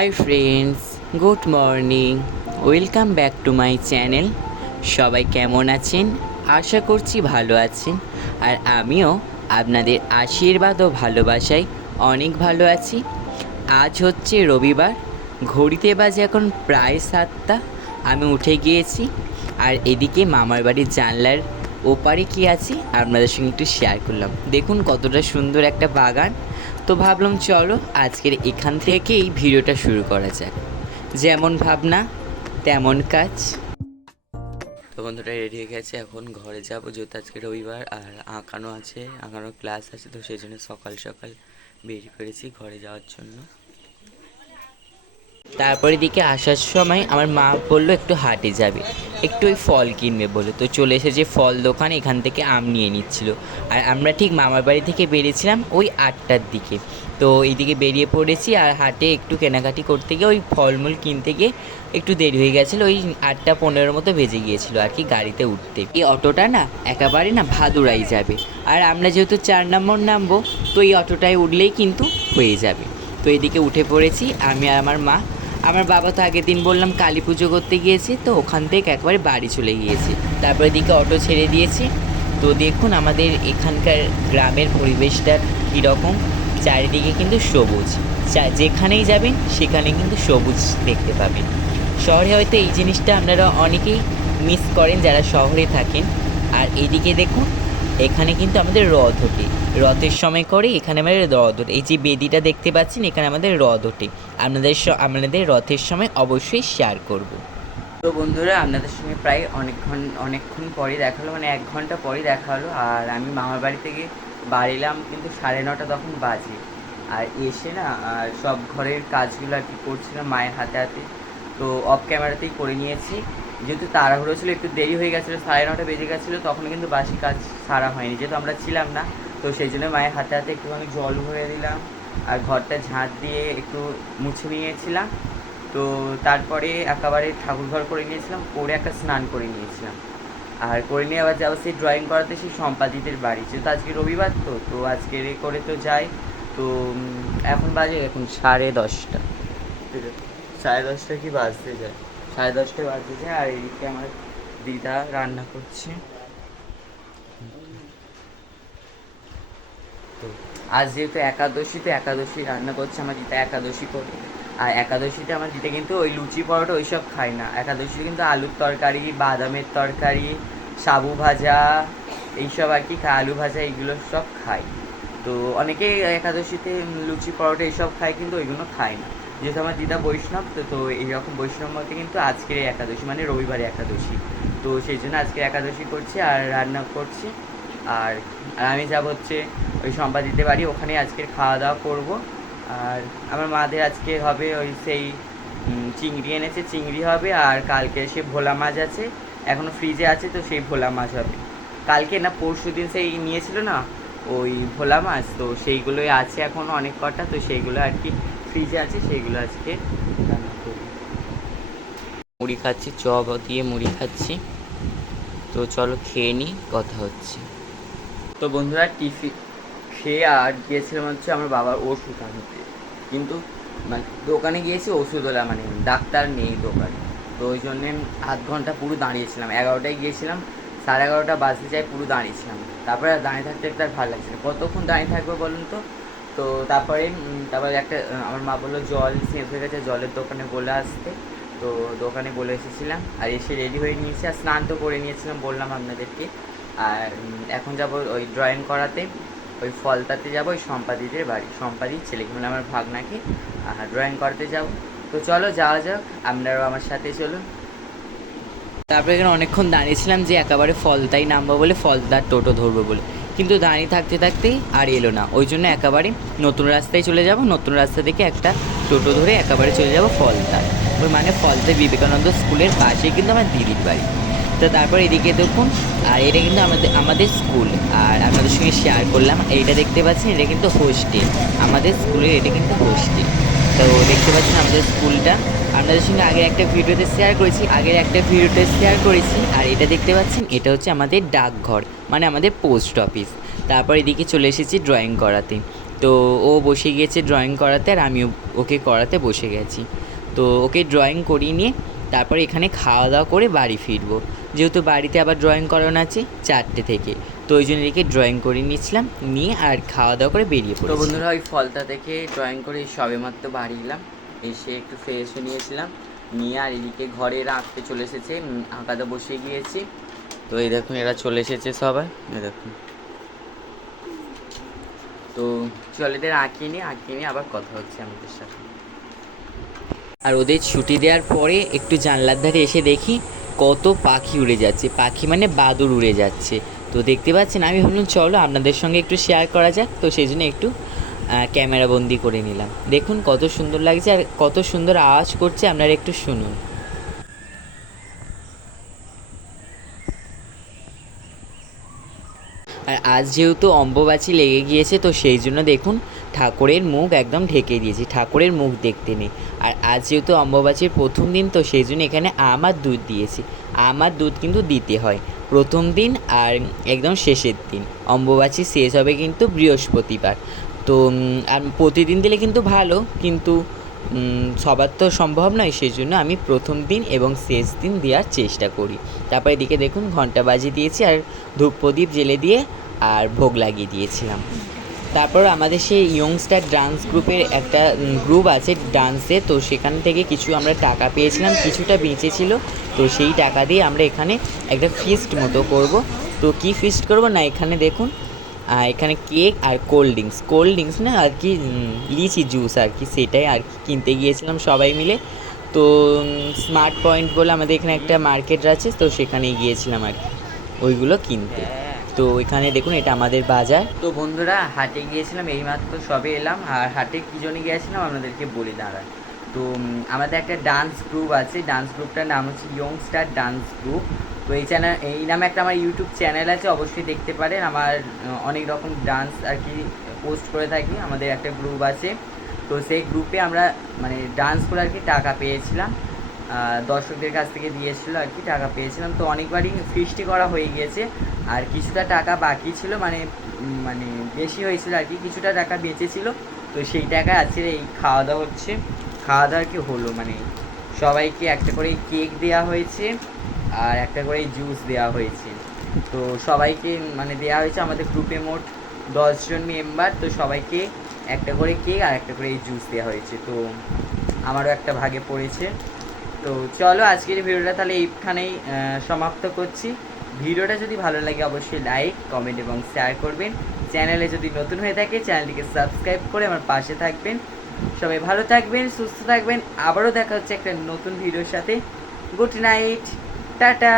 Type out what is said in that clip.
Hi friends, good morning. Welcome back to my channel. সবাই কেমন আছেন? আশা করছি ভালো আছেন। আর আমিও আপনাদের আশীর্বাদ ও ভালোবাসায় অনেক ভালো আছি। আজ হচ্ছে রবিবার, ঘড়িতে বাজে এখন প্রায় 7টা। আমি উঠে গিয়েছি, আর এদিকে মামার বাড়ির জানলার ওপারে কি আছে আপনাদের সঙ্গে একটু শেয়ার করলাম। দেখুন কতটা সুন্দর একটা বাগান। তো ভাবলাম চলো আজকের এখান থেকেই ভিডিওটা শুরু করা যাক। যেমন ভাবনা তেমন কাজ। তো বন্ধুরা রেডি হয়ে গেছে, এখন ঘরে যাবো যেহেতু আজকে রবিবার, আর আঁকানো ক্লাস আছে, তো সেই জন্য সকাল সকাল বেরিয়ে পড়েছি ঘরে যাওয়ার জন্য। তারপরে দিকে আসার সময় আমার মা বললো একটু হাটে যাবে, একটু ওই ফল কিনবে বলে। তো চলে এসেছে ফল দোকান, এখান থেকে আম নিয়ে নিচ্ছিল। আর আমরা ঠিক মামার বাড়ি থেকে বেরিয়েছিলাম ওই 8টার দিকে। তো এইদিকে বেরিয়ে পড়েছি, আর হাটে একটু কেনাকাটি করতে গিয়ে ওই ফলমূল কিনতে গিয়ে একটু দেরি হয়ে গেছিলো, ওই 8টা 15 মতো বেজে গিয়েছিলো আর কি গাড়িতে উঠতে। এই অটোটা না একেবারে না ভাদুরাই যাবে, আর আমরা যেহেতু 4 নম্বর নামবো, তো এই অটোটায় উঠলেই কিন্তু হয়ে যাবে। তো এদিকে উঠে পড়েছি আমি আর আমার মা। আমার বাবা তো আগের দিন বললাম কালী পুজো করতে গিয়েছে, তো ওখান থেকে একবারে বাড়ি চলে গিয়েছি। তারপরে এদিকে অটো ছেড়ে দিয়েছি। তো দেখুন আমাদের এখানকার গ্রামের পরিবেশটা কীরকম। চারিদিকে কিন্তু সবুজ, যেখানেই যাবেন সেখানে কিন্তু সবুজ দেখতে পাবেন। শহরে হয়তো এই জিনিসটা আপনারা অনেকেই মিস করেন যারা শহরে থাকেন। আর এইদিকে দেখুন, এখানে কিন্তু আমাদের রথ ওঠে, রথের সময় করে এখানে আমাদের রথ ওঠে। এই যে বেদিটা দেখতে পাচ্ছেন, এখানে আমাদের রথ ওঠে। আপনাদের রথের সময় অবশ্যই শেয়ার করব। তো বন্ধুরা আপনাদের সঙ্গে প্রায় অনেকক্ষণ পরে দেখা হলো, মানে 1 ঘন্টা পরে দেখা হলো। আর আমি মামার বাড়ি থেকে বাড়িলাম কিন্তু 9:30 তখন বাজে। আর এসে না আর সব ঘরের কাজগুলো আর কি করছিলাম মায়ের হাতে হাতে। তো অফ ক্যামেরাতেই করে নিয়েছি, যেহেতু তাড়াহুড়ো ছিল, একটু দেরি হয়ে গেছিলো, 9:30 বেজে গেছিলো, তখন কিন্তু বাসি কাজ সারা হয়নি যেহেতু আমরা ছিলাম না। তো সেই জন্য মায়ের হাতে হাতে একটুখানি জল ভরে দিলাম, আর ঘরটা ঝাঁট দিয়ে একটু মুছে নিয়েছিলাম। তো তারপরে একেবারে ঠাকুরঘর করে নিয়েছিলাম, করে একটা স্নান করে নিয়েছিলাম। আর করে নিয়ে আবার যাবো সেই ড্রয়িং করাতে, সেই সম্পাদিতের বাড়ি, যেহেতু আজকে রবিবার। তো আজকে করে তো যাই। তো এখন বাজে এখন 10:30, ঠিক আছে, 10:30 কি বাজতে যায়, 10:30 বাজতে যায়। আর এদিকে আমার দিদা রান্না করছে। তো আজ যেহেতু একাদশী, তো একাদশী রান্না করছে আমার দিদা, একাদশী করে। আর একাদশীতে আমার দিদা কিন্তু ওই লুচি পরোটা ওইসব খায় না, একাদশীতে কিন্তু আলুর তরকারি, বাদামের তরকারি, সাবু ভাজা, এইসব আর কি খায়, আলু ভাজা এইগুলো সব খায়। তো অনেকেই একাদশীতে লুচি পরোটা এইসব খায়, কিন্তু ওইগুলো খায় না। যেহেতু আমার দিদা বৈষ্ণব, তো এইরকম বৈষ্ণব মতে কিন্তু আজকের একাদশী মানে রবিবারে একাদশী। তো সেই জন্য আজকের একাদশী করছি আর রান্না করছি। আর আমি যাব হচ্ছে ওই সম্পাদিতে বাড়ি, ওখানে আজকের খাওয়া দাওয়া করবো। আর আমার মাদের আজকে হবে ওই সেই চিংড়ি এনেছে, চিংড়ি হবে। আর কালকে সে ভোলা মাছ আছে, এখনও ফ্রিজে আছে, তো সেই ভোলা মাছ হবে। কালকে না পরশু দিন সেই নিয়েছিল না ওই ভোলা মাছ, তো সেইগুলোই আছে এখনও অনেক কটা, তো সেইগুলো আর কি ফ্রিজে আছে, সেইগুলো আজকে রান্না করব। মুড়ি খাচ্ছি, চপ দিয়ে মুড়ি খাচ্ছি। তো চলো খেয়ে নিই, কথা হচ্ছে। তো বন্ধুরা টিফিন খেয়ে আর গিয়েছিলাম হচ্ছে আমার বাবার ওষুধ আনতে, কিন্তু মানে দোকানে গিয়েছি ওষুধওয়ালা মানে ডাক্তার নেই দোকানে। তো ওই জন্যে আধ ঘন্টা পুরো দাঁড়িয়েছিলাম, 11টায় গিয়েছিলাম, 11:30 বাজতে যাই, পুরো দাঁড়িয়েছিলাম। তারপরে দাঁড়িয়ে থাকতে একটু আর ভালো লাগছে না, কতক্ষণ দাঁড়িয়ে থাকবো বলুন তো। তো তারপরে একটা আমার মা বললো জল শেষ হয়ে গেছে, জলের দোকানে বলে আসতে। তো দোকানে বলে এসেছিলাম, আর এসে রেডি হয়ে নিয়েছি, আর স্নান তো করে নিয়েছিলাম বললাম আপনাদেরকে। আর এখন যাব ওই ড্রয়িং করাতে, ওই ফলতাতে যাব, ওই সম্পাদিতের বাড়ি, সম্পাদির ছেলেকে মানে আমার ভাগনাকে ড্রয়িং করতে যাব। তো চলো যাওয়া যাক, আপনারাও আমার সাথে চলুন। তারপরে এখানে অনেকক্ষণ দাঁড়িয়েছিলাম যে একেবারে ফলতাই নামবো বলে, ফলতার টোটো ধরবো বলে, কিন্তু দাঁড়িয়ে থাকতে থাকতেই আর এলো না। ওই জন্য একেবারে নতুন রাস্তায় চলে যাব, নতুন রাস্তা থেকে একটা টোটো ধরে একেবারে চলে যাব ফলতা। ওই মানে ফলতা বিবেকানন্দ স্কুলের পাশেই কিন্তু আমার দিদির বাড়ি। তো তারপর এদিকে দেখুন, আর এটা কিন্তু আমাদের স্কুল। আর আপনাদের সঙ্গে শেয়ার করলাম, এইটা দেখতে পাচ্ছেন, এটা কিন্তু হোস্টেল, আমাদের স্কুলের এটা কিন্তু হোস্টেল। তো দেখতে পাচ্ছেন আমাদের স্কুলটা, আপনাদের সঙ্গে আগের একটা ভিডিওতে শেয়ার করেছি। আর এটা দেখতে পাচ্ছেন, এটা হচ্ছে আমাদের ডাকঘর, মানে আমাদের পোস্ট অফিস। তারপর এদিকে চলে এসেছি ড্রয়িং করাতে। তো ও বসে গিয়েছে ড্রয়িং করাতে, আর আমিও ওকে করাতে বসে গেছি। তো ওকে ড্রয়িং করিয়ে নিয়ে তারপরে এখানে খাওয়া দাওয়া করে বাড়ি ফিরবো, যেহেতু বাড়িতে আবার ড্রয়িং করানো আছে 4টে থেকে। তো ওই জন্য এদিকে ড্রয়িং করে নিয়েছিলাম, নিয়ে আর খাওয়া দাওয়া করে বেরিয়ে পড়েছি। তো বন্ধুরা, ওই ফলতা থেকে ড্রয়িং করে সবেমাত্র বাড়ি এলাম, এসে একটু ফ্রেশ হয়ে নিয়েছিলাম, নিয়ে আর এদিকে ঘরে আঁকতে চলে এসেছে, আঁকাতে বসে গিয়েছি। তো এই দেখুন এরা চলে এসেছে সবাই, এই দেখুন। তো চল এদের আঁকিয়ে নিয়ে আবার কথা হচ্ছে আমাদের সাথে। আর ওদের ছুটি দেওয়ার পরে একটু জানলার ধারে এসে দেখি কত পাখি উড়ে যাচ্ছে, পাখি মানে বাদুড় উড়ে যাচ্ছে। তো দেখতে পাচ্ছেন, আমি ভাবলাম চলো আপনাদের সঙ্গে একটু শেয়ার করা যাক, তো সেই জন্য একটু ক্যামেরা বন্দি করে নিলাম। দেখুন কত সুন্দর লাগছে আর কত সুন্দর আওয়াজ করছে, আপনারা একটু শুনুন। আর আজ যেহেতু অম্বুবাচী লেগে গিয়েছে, তো সেই জন্য দেখুন ঠাকুরের মুখ একদম ঢেকে দিয়েছি, ঠাকুরের মুখ দেখতে নেই। আর আজ যেহেতু অম্বুবাচীর প্রথম দিন, তো সেই জন্য এখানে আম আর দুধ দিয়েছি। আম আর দুধ কিন্তু দিতে হয় প্রথম দিন আর একদম শেষের দিন। অম্বুবাচী শেষ হবে কিন্তু বৃহস্পতিবার। তো আর প্রতিদিন দিলে কিন্তু ভালো, কিন্তু সবার তো সম্ভব নয়, সেই জন্য আমি প্রথম দিন এবং শেষ দিন দেওয়ার চেষ্টা করি। তারপর এদিকে দেখুন ঘন্টা বাজিয়ে দিয়েছি আর ধূপ প্রদীপ জেলে দিয়ে আর ভোগ লাগিয়ে দিয়েছিলাম। তারপর আমাদের সেই ইয়ংস্টার ডান্স গ্রুপের একটা গ্রুপ আছে ডান্সে, তো সেখান থেকে কিছু আমরা টাকা পেয়েছিলাম, কিছুটা বেঁচেছিল। তো সেই টাকা দিয়ে আমরা এখানে একটা ফিস্ট মতো করব। তো কি ফিস্ট করব না, এখানে দেখুন এখানে কেক আর কোল্ড ড্রিঙ্কস না আর কি, লিচি জুস আর কি, সেটাই আর কি কিনতে গিয়েছিলাম সবাই মিলে। তো স্মার্ট পয়েন্ট বলে আমাদের এখানে একটা মার্কেট আছে, তো সেখানেই গিয়েছিলাম আর কি ওইগুলো কিনতে। তো এখানে দেখুন এটা আমাদের বাজার। তো বন্ধুরা, হাটে গিয়েছিলাম, এইমাত্র সবে এলাম। আর হাটে কী জন্য গিয়েছিলাম আপনাদেরকে বলি দাঁড়ান। তো আমাদের একটা ডান্স গ্রুপ আছে, ডান্স গ্রুপটার নাম হচ্ছে ইয়ংস্টার ডান্স গ্রুপ। তো এই নামে একটা আমার ইউটিউব চ্যানেল আছে, অবশ্যই দেখতে পারেন। আমার অনেক রকম ডান্স আর কি পোস্ট করে থাকি। আমাদের একটা গ্রুপ আছে, তো সেই গ্রুপে আমরা মানে ডান্স করে আর কি টাকা পেয়েছিলাম, দর্শকদের কাছ থেকে দিয়েছিলো আর কি, টাকা পেয়েছিলাম। তো অনেকবারই ফিস্টি করা হয়ে গিয়েছে, আর কিছুটা টাকা বাকি ছিল, মানে মানে বেশি হয়েছিল আর কি, কিছুটা টাকা বেঁচেছিল। তো সেই টাকায় আজকে এই খাওয়া দাওয়া হচ্ছে, খাওয়া দাওয়া কি হলো, মানে সবাইকে একটা করে কেক দেওয়া হয়েছে আর একটা করে জুস দেওয়া হয়েছে। তো সবাইকে মানে দেওয়া হয়েছে, আমাদের গ্রুপে মোট 10 জন মেম্বার, তো সবাইকে একটা করে কেক আর একটা করে এই জুস দেওয়া হয়েছে। তো আমারও একটা ভাগে পড়েছে। তো চলো আজকের ভিডিওটা তাহলে এইখানেই সমাপ্ত করছি। ভিডিওটা যদি ভালো লাগে অবশ্যই লাইক, কমেন্ট এবং শেয়ার করবেন। চ্যানেলে যদি নতুন হয়ে থাকে চ্যানেলটিকে সাবস্ক্রাইব করে আমার পাশে থাকবেন। সবাই ভালো থাকবেন, সুস্থ থাকবেন। আবারও দেখা হচ্ছে একটা নতুন ভিডিওর সাথে। Good night, tata.